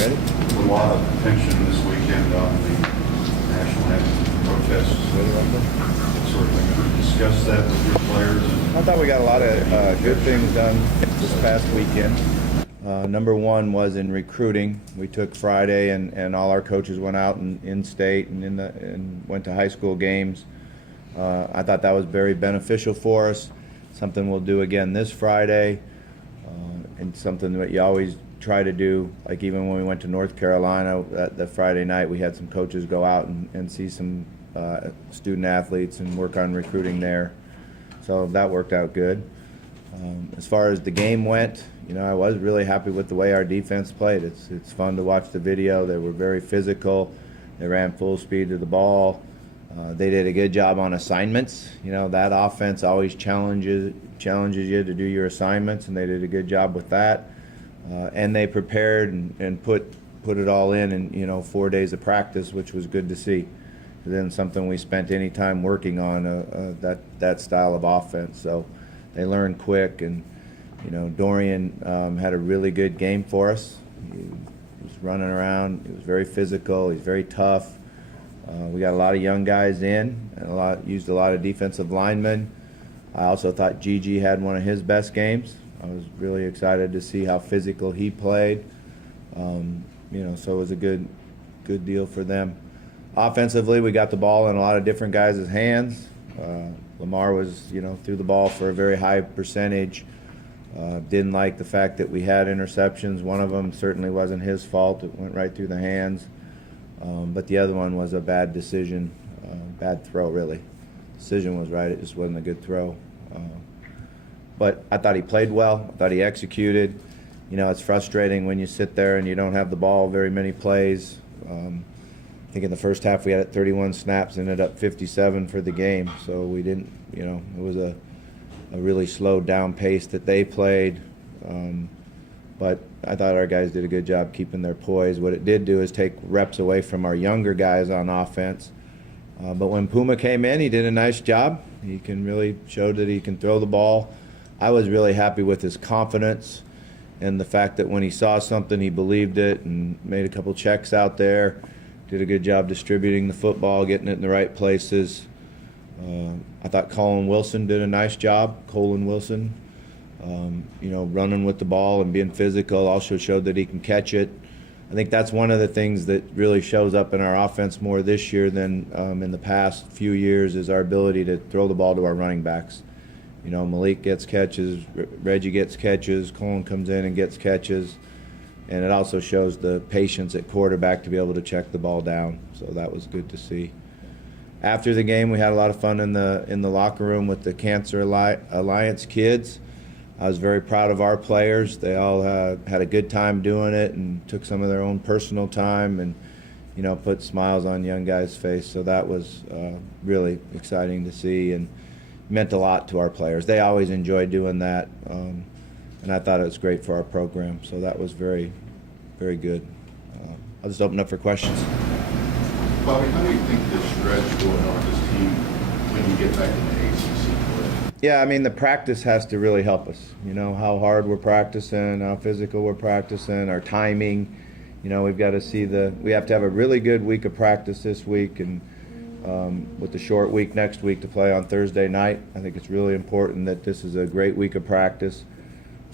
Ready? A lot of attention this weekend on the national anthem protests. Sort of thing. Could you discuss that with your players? I thought we got a lot of good things done this past weekend. Number one was in recruiting. We took Friday and all our coaches went out in state and went to high school games. I thought that was very beneficial for us. Something we'll do again this Friday, and something that you always try to do. Like even when we went to North Carolina that Friday night, we had some coaches go out and see some student athletes and work on recruiting there. So that worked out good. As far as the game went, I was really happy with the way our defense played. It's fun to watch the video. They were very physical. They ran full speed to the ball. They did a good job on assignments. That offense always challenges you to do your assignments, and they did a good job with that. And they prepared and put it all in 4 days of practice, which was good to see. And then something we spent any time working on, that style of offense. So they learned quick, and Dorian had a really good game for us. He was running around. He was very physical. He's very tough. We got a lot of young guys in, and used a lot of defensive linemen. I also thought Gigi had one of his best games. I was really excited to see how physical he played. So it was a good deal for them. Offensively, we got the ball in a lot of different guys' hands. Lamar was, threw the ball for a very high percentage. Didn't like the fact that we had interceptions. One of them certainly wasn't his fault. It went right through the hands. But the other one was a bad decision, bad throw, really. Decision was right. It just wasn't a good throw. But I thought he played well. I thought he executed. It's frustrating when you sit there and you don't have the ball very many plays. I think in the first half we had 31 snaps, ended up 57 for the game. So we didn't, it was a really slowed down pace that they played. But I thought our guys did a good job keeping their poise. What it did do is take reps away from our younger guys on offense. But when Puma came in, he did a nice job. He showed that he can throw the ball. I was really happy with his confidence and the fact that when he saw something, he believed it and made a couple checks out there. Did a good job distributing the football, getting it in the right places. I thought Colin Wilson did a nice job. Colin Wilson, running with the ball and being physical, also showed that he can catch it. I think that's one of the things that really shows up in our offense more this year than in the past few years is our ability to throw the ball to our running backs. Malik gets catches, Reggie gets catches, Colin comes in and gets catches. And it also shows the patience at quarterback to be able to check the ball down. So that was good to see. After the game, we had a lot of fun in the locker room with the Cancer Alliance kids. I was very proud of our players. They all had a good time doing it and took some of their own personal time and put smiles on young guys' face. So that was really exciting to see and meant a lot to our players. They always enjoy doing that. And I thought it was great for our program, so that was very, very good. I'll just open up for questions. Bobby, how do you think this stretch going on this team when you get back in the ACC play? Yeah, the practice has to really help us. How hard we're practicing, how physical we're practicing, our timing. We've got to see we have to have a really good week of practice this week, and with the short week next week to play on Thursday night, I think it's really important that this is a great week of practice.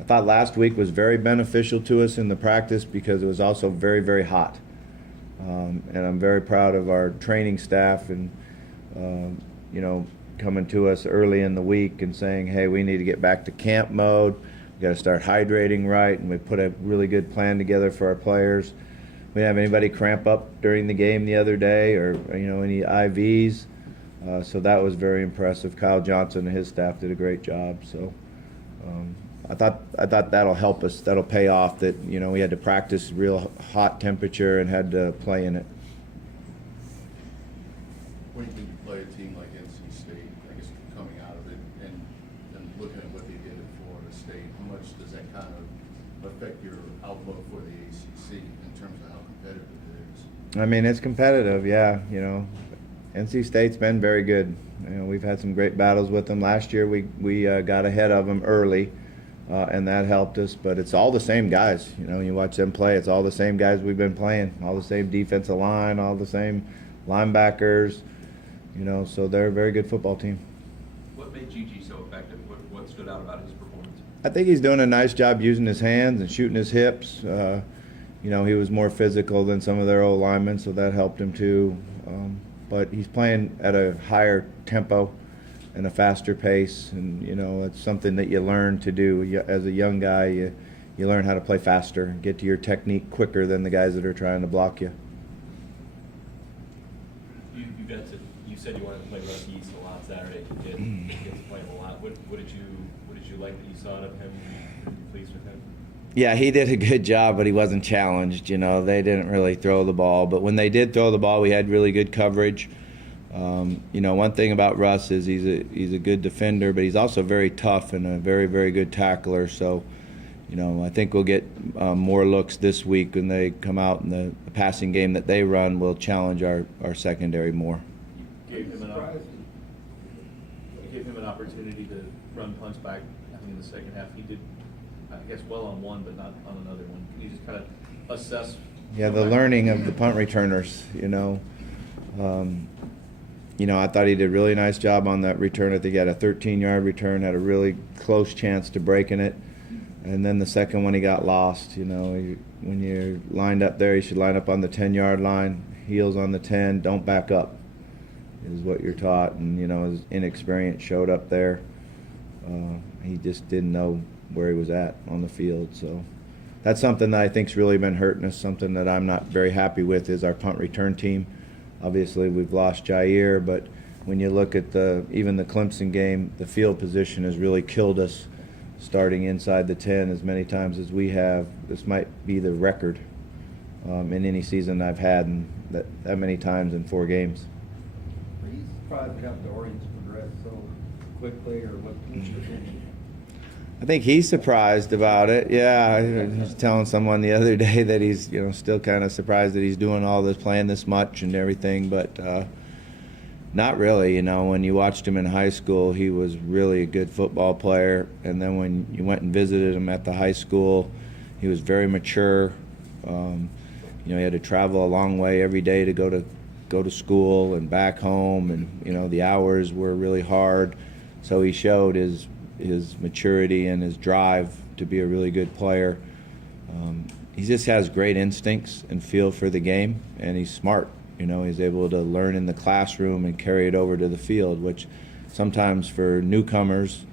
I thought last week was very beneficial to us in the practice because it was also very, very hot. And I'm very proud of our training staff and, coming to us early in the week and saying, hey, we need to get back to camp mode. We got to start hydrating right, and we put a really good plan together for our players. We didn't have anybody cramp up during the game the other day or, any IVs. So that was very impressive. Kyle Johnson and his staff did a great job. So I thought that'll help us. That'll pay off that, we had to practice real hot temperature and had to play in it. When you play a team like NC State, I guess coming out of it and looking at what they did at Florida State, how much does that kind of affect your outlook for the ACC in terms of how competitive it is? It's competitive, yeah. NC State's been very good. We've had some great battles with them. Last year we got ahead of them early. and that helped us. But it's all the same guys. You know, you watch them play, it's all the same guys we've been playing, all the same defensive line, all the same linebackers. You know, so they're a very good football team. What made Gigi so effective? What stood out about his performance? I think he's doing a nice job using his hands and shooting his hips. You know, he was more physical than some of their old linemen, so that helped him too. But he's playing at a higher tempo and a faster pace, and you know, it's something that you learn to do as a young guy. You learn how to play faster and get to your technique quicker than the guys that are trying to block you. You said you wanted to play Russ East a lot Saturday. You did get to play him a lot. What did you like that you saw out of him? Were you pleased with him? Yeah, he did a good job, but he wasn't challenged. You know, they didn't really throw the ball, but when they did throw the ball, we had really good coverage. You know, one thing about Russ is he's a good defender, but he's also very tough and a very, very good tackler. So, you know, I think we'll get more looks this week when they come out, and the passing game that they run will challenge our secondary more. You gave him an opportunity to run punch back, I think, in the second half. He did, I guess, well on one, but not on another one. Can you just kind of assess? Yeah, the learning of the punt returners, you know. You know, I thought he did a really nice job on that return. I think he had a 13-yard return, had a really close chance to breaking it. And then the second one, he got lost. You know, when you're lined up there, you should line up on the 10-yard line, heels on the 10, don't back up, is what you're taught. And, you know, his inexperience showed up there. He just didn't know where he was at on the field. So that's something that I think's really been hurting us. Something that I'm not very happy with is our punt return team. Obviously, we've lost Jair, but when you look at even the Clemson game, the field position has really killed us. Starting inside the 10 as many times as we have, this might be the record in any season I've had, and that many times in 4 games. Are you surprised how the Orients progressed so quickly, or what's your opinion? I think he's surprised about it. Yeah, I was telling someone the other day that he's, you know, still kind of surprised that he's doing all this, playing this much and everything, but not really. You know, when you watched him in high school, he was really a good football player, and then when you went and visited him at the high school, he was very mature. You know, he had to travel a long way every day to go to school and back home, and you know, the hours were really hard. So he showed his maturity and his drive to be a really good player. He just has great instincts and feel for the game, and he's smart. You know, he's able to learn in the classroom and carry it over to the field, which sometimes for newcomers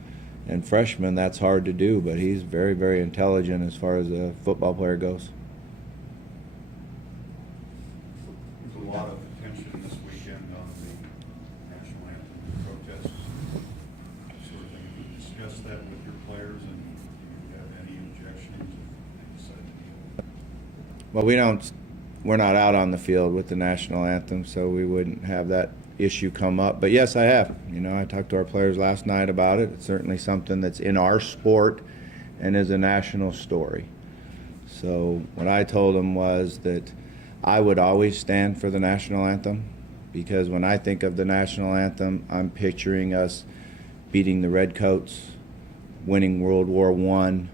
and freshmen that's hard to do, but he's very, very intelligent as far as a football player goes. There's a lot of attention this weekend on the national anthem protests, sort of thing. Have you discussed that with your players, and do you have any objections if they decide to kneel? Well, we're not out on the field with the national anthem, so we wouldn't have that issue come up. But yes, I have. You know, I talked to our players last night about it. It's certainly something that's in our sport and is a national story. So what I told them was that I would always stand for the national anthem, because when I think of the national anthem, I'm picturing us beating the Redcoats, winning World War I,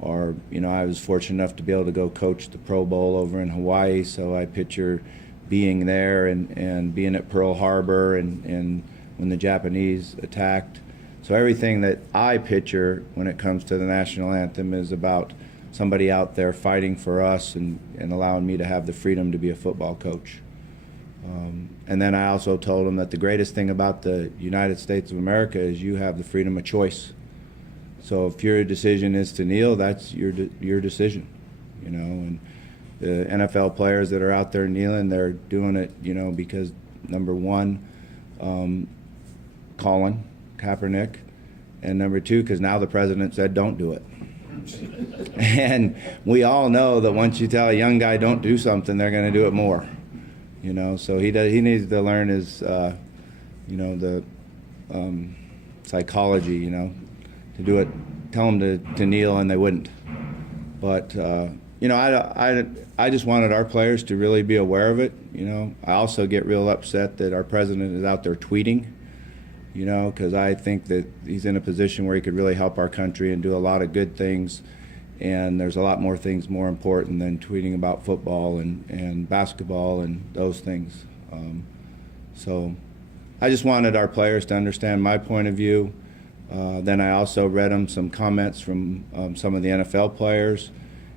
or, you know, I was fortunate enough to be able to go coach the Pro Bowl over in Hawaii, so I picture being there and being at Pearl Harbor and when the Japanese attacked. So everything that I picture when it comes to the national anthem is about somebody out there fighting for us and allowing me to have the freedom to be a football coach. And then I also told them that the greatest thing about the United States of America is you have the freedom of choice. So if your decision is to kneel, that's your decision, you know. And the NFL players that are out there kneeling, they're doing it, you know, because number one, Colin Kaepernick, and number two, because now the president said don't do it. And we all know that once you tell a young guy don't do something, they're going to do it more, you know. So he needs to learn his, you know, the psychology, you know, to do it. Tell them to kneel, and they wouldn't. But you know, I just wanted our players to really be aware of it. You know, I also get real upset that our president is out there tweeting you know, because I think that he's in a position where he could really help our country and do a lot of good things. And there's a lot more things more important than tweeting about football and basketball and those things. So I just wanted our players to understand my point of view. Then I also read them some comments from some of the NFL players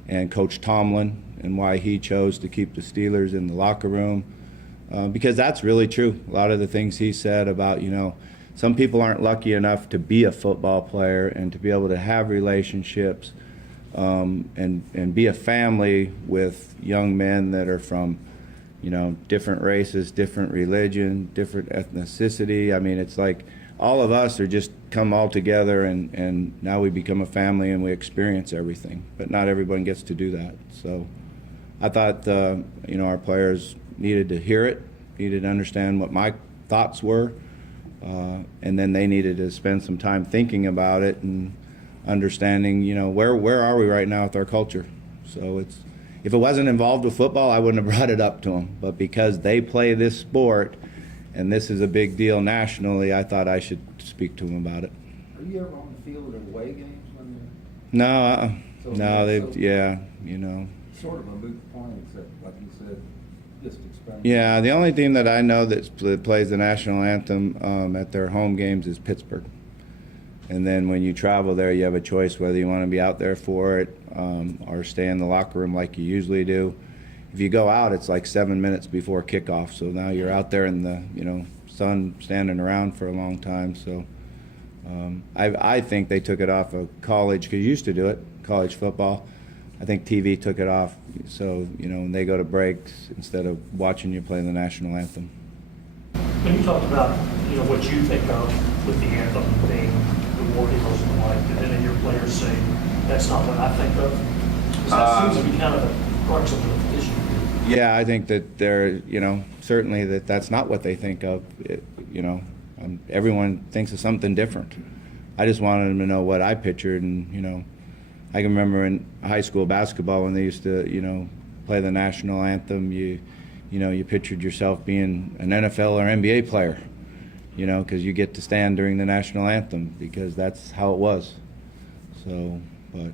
and Coach Tomlin and why he chose to keep the Steelers in the locker room. Because that's really true. A lot of the things he said about, you know, some people aren't lucky enough to be a football player and to be able to have relationships and be a family with young men that are from, you know, different races, different religion, different ethnicity. I mean, it's like all of us are just come all together and now we become a family and we experience everything. But not everyone gets to do that. So I thought, you know, our players needed to hear it, needed to understand what my thoughts were, and then they needed to spend some time thinking about it and understanding, you know, where are we right now with our culture. So it's, if it wasn't involved with football, I wouldn't have brought it up to them. But because they play this sport and this is a big deal nationally, I thought I should speak to them about it. Are you ever on the field at away games when No, So- no, so- yeah, you know. sort of a moot point, except like you said, just explain? Yeah, the only team that I know that plays the national anthem at their home games is Pittsburgh. And then when you travel there, you have a choice whether you want to be out there for it or stay in the locker room like you usually do. If you go out, it's like 7 minutes before kickoff. So now you're out there in the, you know, sun standing around for a long time. So I think they took it off of college, because you used to do it, college football. I think TV took it off, so, you know, when they go to breaks, instead of watching you play the national anthem. When you talked about, you know, what you think of with the anthem being the war heroes and the like, and then your players say, that's not what I think of? 'Cause that seems to be kind of the crux of the issue. Yeah, I think that they're, you know, certainly that's not what they think of. You know, everyone thinks of something different. I just wanted them to know what I pictured, and, you know, I can remember in high school basketball when they used to, you know, play the national anthem, you know, you pictured yourself being an NFL or NBA player, you know, because you get to stand during the national anthem, because that's how it was. So, but,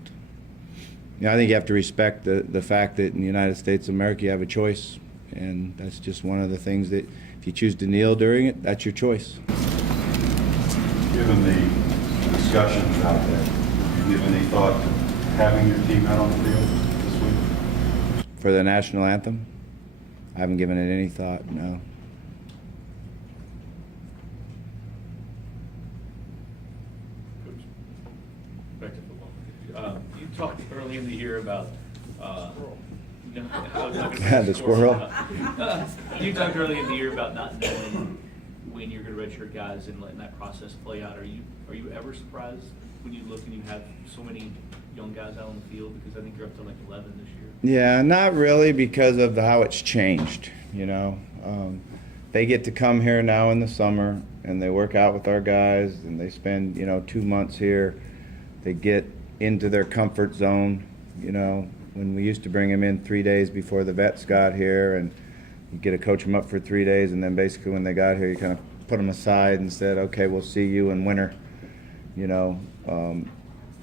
you know, I think you have to respect the fact that in the United States of America you have a choice, and that's just one of the things that if you choose to kneel during it, that's your choice. Given the discussions out there, do you give any thought to having your team out on the field this week? For the national anthem, I haven't given it any thought, no. Coach, back to football. You talked early in the year about, no, I was not gonna- The squirrel. You talked early in the year about not knowing when you're gonna redshirt guys and letting that process play out. Are you ever surprised when you look and you have so many young guys out on the field? Because I think you're up to like 11 this year. Yeah, not really, because of how it's changed, you know. They get to come here now in the summer, and they work out with our guys, and they spend, you know, 2 months here. They get into their comfort zone, you know. When we used to bring them in 3 days before the vets got here, and you get to coach them up for 3 days, and then basically when they got here, you kind of put them aside and said, okay, we'll see you in winter, you know.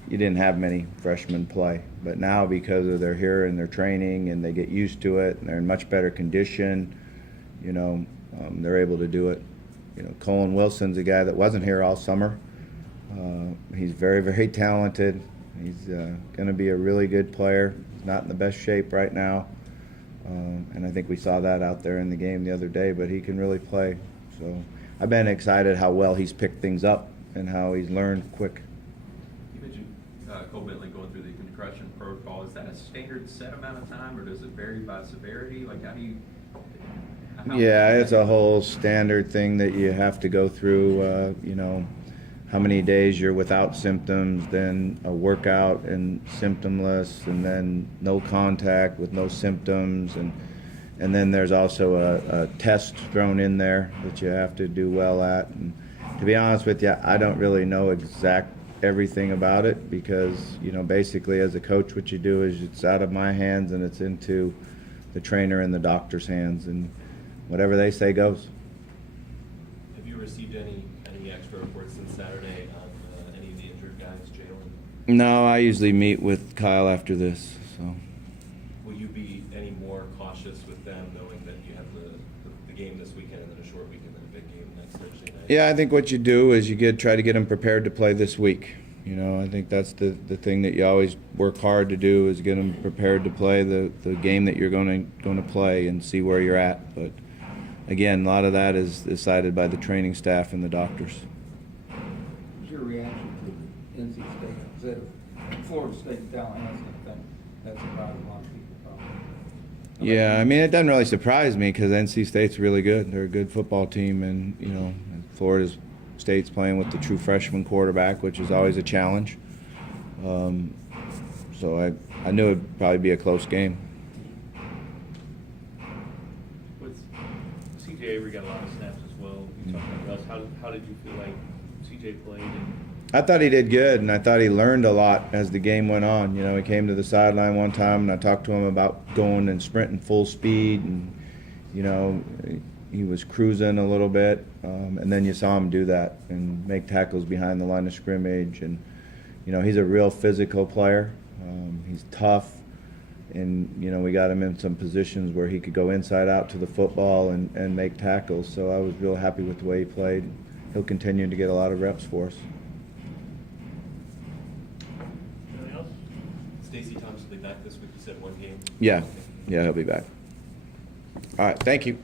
You didn't have many freshmen play, but now because of they're here and they're training and they get used to it and they're in much better condition, you know, they're able to do it. You know, Colin Wilson's a guy that wasn't here all summer. He's very, very talented. He's going to be a really good player. He's not in the best shape right now, and I think we saw that out there in the game the other day, but he can really play. So I've been excited how well he's picked things up and how he's learned quick. You mentioned Cole Bentley going through the concussion protocol. Is that a standard set amount of time, or does it vary by severity? Like, how do you? Yeah, it's a whole standard thing that you have to go through. You know, how many days you're without symptoms, then a workout and symptomless, and then no contact with no symptoms, and then there's also a test thrown in there that you have to do well at. And to be honest with you, I don't really know everything about it, because, you know, basically as a coach, what you do is it's out of my hands and it's into the trainer and the doctor's hands, and whatever they say goes. Have you received any any extra reports since Saturday on any of the injured guys, Jalen? No, I usually meet with Kyle after this, so. Will you be any more cautious with them, knowing that you have the game this weekend and then a short weekend and a big game next Thursday night? Yeah, I think what you do is you try to get them prepared to play this week. You know, I think that's the thing that you always work hard to do, is get them prepared to play the game that you're going to play and see where you're at. But again, a lot of that is decided by the training staff and the doctors. What's your reaction to NC State instead of Florida State and Tallahassee? I think that surprised a lot of people probably. Yeah, I mean, it doesn't really surprise me because NC State's really good. They're a good football team, and you know, Florida State's playing with the true freshman quarterback, which is always a challenge. So I knew it'd probably be a close game. With CJ Avery got a lot of snaps as well. You talked about Russ. How did you feel like CJ played? I thought he did good, and I thought he learned a lot as the game went on. You know, he came to the sideline one time, and I talked to him about going and sprinting full speed, and you know, he was cruising a little bit, and then you saw him do that and make tackles behind the line of scrimmage. And you know, he's a real physical player. He's tough, and you know, we got him in some positions where he could go inside out to the football and make tackles. So I was real happy with the way he played. He'll continue to get a lot of reps for us. Anything else? Stacey Thompson will be back this week. You said one game? Yeah, he'll be back. All right, thank you.